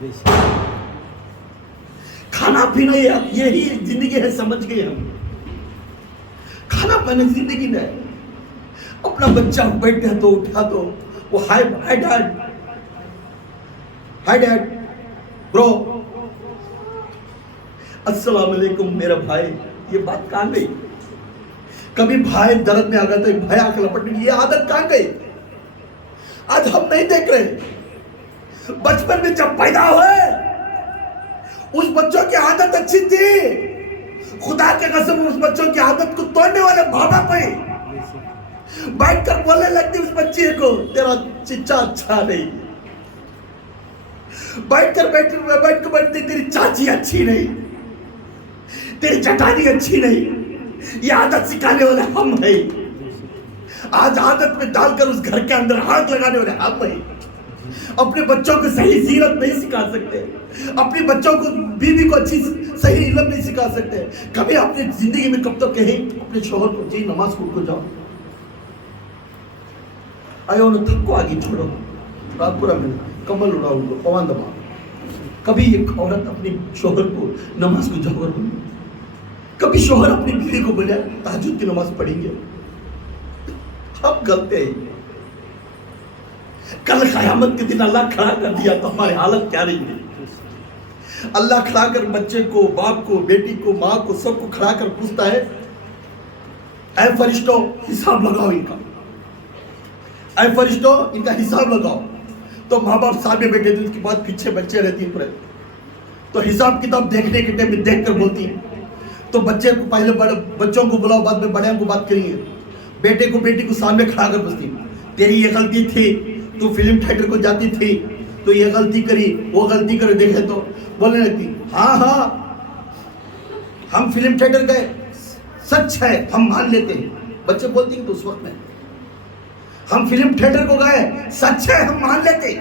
بے شک کھانا پینا یہی زندگی ہے سمجھ گئے ہم. کھانا پینا زندگی نہیں ہے. اپنا بچہ بیٹھے تو اٹھا دو, وہ ہائی ڈیڈ برو السلام علیکم میرا بھائی, یہ بات کہاں گئی؟ کبھی بھائی درد میں آ گیا تو بھائی آ کے لپٹنے کی یہ عادت کہاں گئی؟ آج ہم نہیں دیکھ رہے. بچپن میں جب پیدا ہوئے اس بچوں کی عادت اچھی تھی, خدا کے قسم اس بچوں کی عادت کو توڑنے والے بابا پہ بیٹھ کر بولنے لگتی اس بچے کو تیرا چچا اچھا نہیں, بیٹھ کر بیٹھتی تیری چاچی اچھی نہیں, تیری چٹانی اچھی نہیں. یہ عادت سکھانے والے ہم ہیں. آج عادت میں ڈال کر اس گھر کے اندر ہاتھ لگانے والے ہم ہیں. اپنے بچوں کو صحیح سیرت نہیں سکھا سکتے, اپنے بچوں کو بیوی کو اچھی صحیح علم نہیں سکھا سکتے. کبھی اپنی زندگی میں کب تک کہیں اپنے شوہر کو جی نماز کو جاؤ آئے انہوں تھک کو آگے چھوڑو, رات پورا میں کمل اڑاؤ گا پوان دبا. کبھی ایک عورت اپنی شوہر کو نماز کو جاؤ بولے, کبھی شوہر اپنی بیوی کو بولے تہجد کی نماز پڑھیں گے. ہم غلطے ہیں. کل قیامت کے دن اللہ کھڑا کر دیا تو ہماری حالت کیا رہی ہے؟ اللہ کھڑا کر بچے کو, باپ کو, بیٹی کو, ماں کو, سب کو کھڑا کر پوچھتا ہے اے فرشتوں حساب لگاؤ ان کا, اے فرشتوں ان کا حساب لگاؤ. تو ماں باپ سامنے بیٹھے تھے, اس کے بعد پیچھے بچے رہتی ہیں پورے, تو حساب کتاب دیکھنے کے ٹائم میں دیکھ کر بولتی ہیں. تو بچے کو پہلے بچوں کو بلاؤ, بعد میں بڑے کو بات کریں گے. بیٹے کو بیٹی کو سامنے کھڑا کر پوچھتی تیری یہ غلطی تھی, تو فلم تھیٹر کو جاتی تھی تو یہ غلطی کری وہ غلطی کرے, دیکھے تو بولنے لگتی ہاں ہم فلم تھیٹر گئے, سچ ہے ہم مان لیتے ہیں. بچے بولتی ہیں تو اس وقت میں ہم فلم تھیٹر کو گئے, سچ ہے ہم مان لیتے.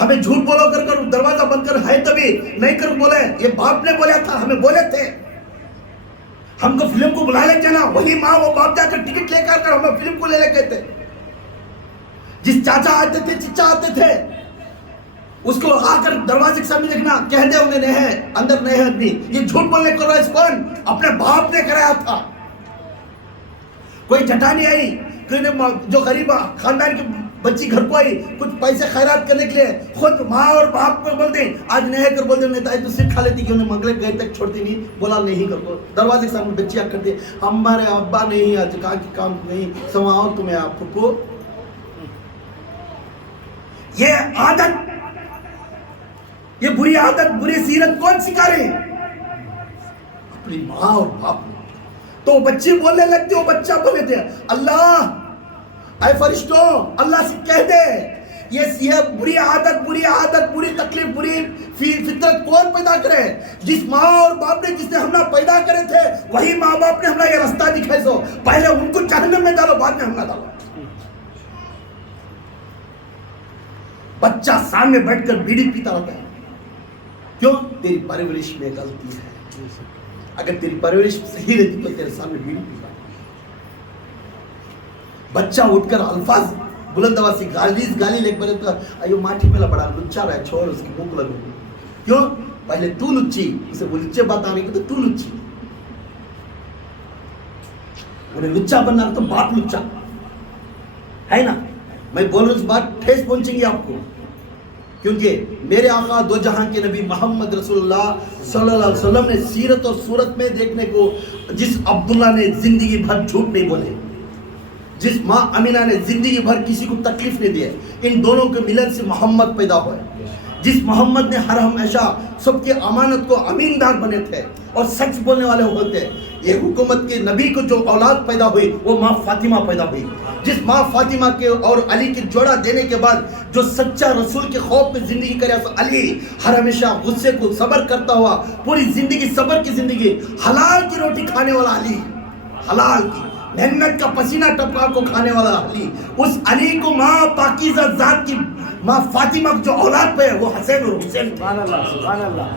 ہمیں جھوٹ بولو کر دروازہ بند کر ہے تبھی نہیں کر بولے, یہ باپ نے بولا تھا, ہمیں بولے تھے ہم کو فلم کو بلا لے جانا. وہی ماں وہ باپ جا کر ٹکٹ لے کر ہمیں فلم کو لے لے کہتے. جس چاچا آتے تھے چچا آتے تھے اس کو آ کر دروازے کے سامنے دیکھنا, کہہ دے انہیں نہیں ہے اندر نہیں ہے آدمی. یہ جھوٹ بولنے کو رئیس کون؟ اپنے باپ نے کرایا تھا. کوئی جٹانی آئی, جو غریب خاندان کی بچی گھر کو آئی کچھ پیسے خیرات کرنے کے لیے, خود ماں اور باپ کو بولتے آج نہیں کر بولتے نہیں تائی تو صرف کھا لیتی کہ انہیں منگلے گئے تک چھوڑتی نہیں, بولا نہیں کر. دروازے کے سامنے بچی آ کرتے ہمارے ابا نہیں آج کہاں کی کام نہیں سماؤ تمہیں آپ کو. یہ عادت, یہ بری عادت, بری سیرت کون سکھا رہے ہیں؟ اپنی ماں اور باپ. تو بچے بولنے لگتے, وہ بچہ بولے تھے اللہ اے فرشتوں اللہ سے کہہ دے یہ بری عادت بری تکلیف بری فطرت کون پیدا کرے؟ جس ماں اور باپ نے جس نے ہم نہ پیدا کرے تھے وہی ماں باپ نے ہم نہ یہ راستہ دکھائے. سو پہلے ان کو جہنم میں ڈالو, بعد میں ہم نہ ڈالو. بچہ سامنے بیٹھ کر بیڑی پیتا ہوتا ہے, کیوں؟ تیری پرورش میں غلطی ہے. اگر تیری پرورش صحیح رہتی تو تیرے سامنے بیڑی پیتا. بچہ اٹھ کر الفاظ بلند آواز سے گالی لے کر تو ایو ماٹھی میں بڑا لچا رہا ہے, چھوڑ اس کی بھوک لگو. کیوں؟ پہلے تو لچی, اسے وہ لچے بات آنے کی تو لچی. انہیں لچا بننا تو باپ لچا ہے نا. میں بول رہا ہوں اس بات ٹھیس پہنچیں گی آپ کو, کیونکہ میرے آقا دو جہاں کے نبی محمد رسول اللہ صلی اللہ علیہ وسلم نے سیرت اور صورت میں دیکھنے کو, جس عبداللہ نے زندگی بھر جھوٹ نہیں بولے, جس ماں امینہ نے زندگی بھر کسی کو تکلیف نہیں دی, ان دونوں کے ملن سے محمد پیدا ہوئے. جس محمد نے ہر ہمیشہ سب کی امانت کو امیندار بنے تھے اور سچ بولنے والے ہوتے تھے. یہ حکومت کے نبی کو جو اولاد پیدا ہوئی وہ ماں فاطمہ پیدا ہوئی. جس ماں فاطمہ کے اور علی کی جوڑا دینے کے بعد جو سچا رسول کے خوف میں زندگی کرے, علی ہر ہمیشہ غصے کو صبر کرتا ہوا پوری زندگی صبر کی زندگی, حلال کی روٹی کھانے والا علی, حلال کی محنت کا پسینہ ٹپکا کو کھانے والا علی. اس علی کو ماں پاکیزہ ذات کی ماں فاطمہ جو اولاد پہ ہے وہ حسین اور حسین. سبحان اللہ سبحان اللہ.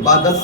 10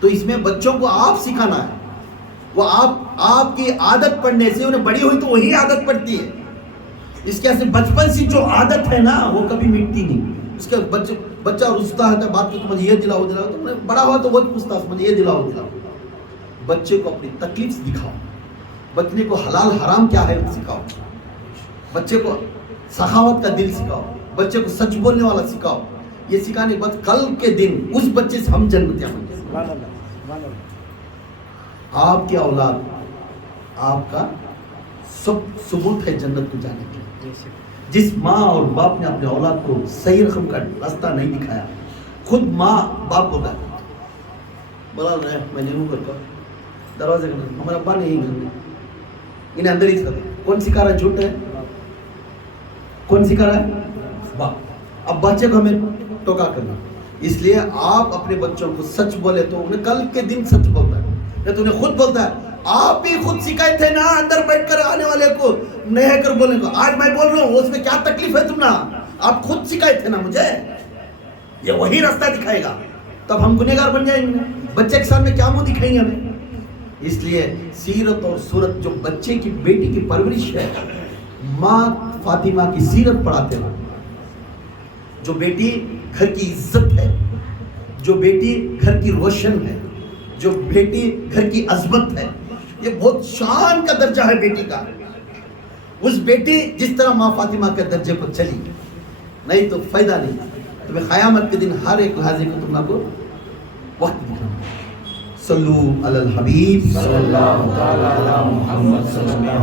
تو اس میں بچوں کو آپ سکھانا ہے. وہ آپ کی عادت پڑنے سے انہیں بڑی ہوئی تو وہی عادت پڑتی ہے. اس کے ایسے بچپن سے جو عادت ہے نا وہ کبھی مٹتی نہیں. اس کے بچہ رستا ہے بات کو تمہیں یہ دلاؤ تو بڑا ہوا تو وہ پوچھتا تمہیں یہ دلاؤ. بچے کو اپنی تکلیف دکھاؤ, بچے کو حلال حرام کیا ہے سکھاؤ, بچے کو سخاوت کا دل سکھاؤ, بچے کو سچ بولنے والا سکھاؤ. یہ سکھانے کے بعد کل کے دن اس بچے سے ہم جنت بن گے. سبحان اللہ سبحان اللہ. آپ کی اولاد آپ کا ثبوت ہے جنت کو جانے کے. جس ماں اور باپ نے اپنے اولاد کو صحیح رقم کا راستہ نہیں دکھایا, خود ماں باپ ہوتا ہے بولا رہے میں نہیں ہوں گھر کا دروازے کا ہمارا ابا نہیں گھر میں, انہیں اندر ہی کرتے. کون سکھا رہا ہے جھوٹ ہے, کون سکھا رہا ہے باپ. اب بچے کو ہمیں ٹوکا کرنا. اس لیے آپ اپنے بچوں کو سچ بولے تو انہیں کل کے دن سچ بولتا ہے, نہیں تو انہیں خود بولتا ہے. آپ بھی خود سکھائے تھے نا اندر بیٹھ کر آنے والے کو نہیں کر بولنے کو. آج میں بول رہا ہوں اس میں کیا تکلیف ہے تم نا, آپ خود سکھائے تھے نا مجھے, یہ وہی راستہ دکھائے گا تب ہم گنہگار بن جائیں گے. بچے کے سامنے کیا منہ دکھائیں گے ہمیں. اس لیے سیرت اور صورت جو بچے کی بیٹی کی پرورش ہے, ماں فاطمہ کی سیرت پڑھاتے ہیں. جو بیٹی گھر کی عزت ہے, جو بیٹی گھر کی روشن ہے, جو بیٹی گھر کی عظمت ہے, یہ بہت شان کا درجہ ہے بیٹی کا. اس بیٹی جس طرح ماں فاطمہ کے درجے پر چلی نہیں تو فائدہ نہیں. تمہیں قیامت کے دن ہر ایک لحاظے کو تم کو وقت دکھانا. صلو علی الحبیب صلی اللہ تعالی علی محمد صلی اللہ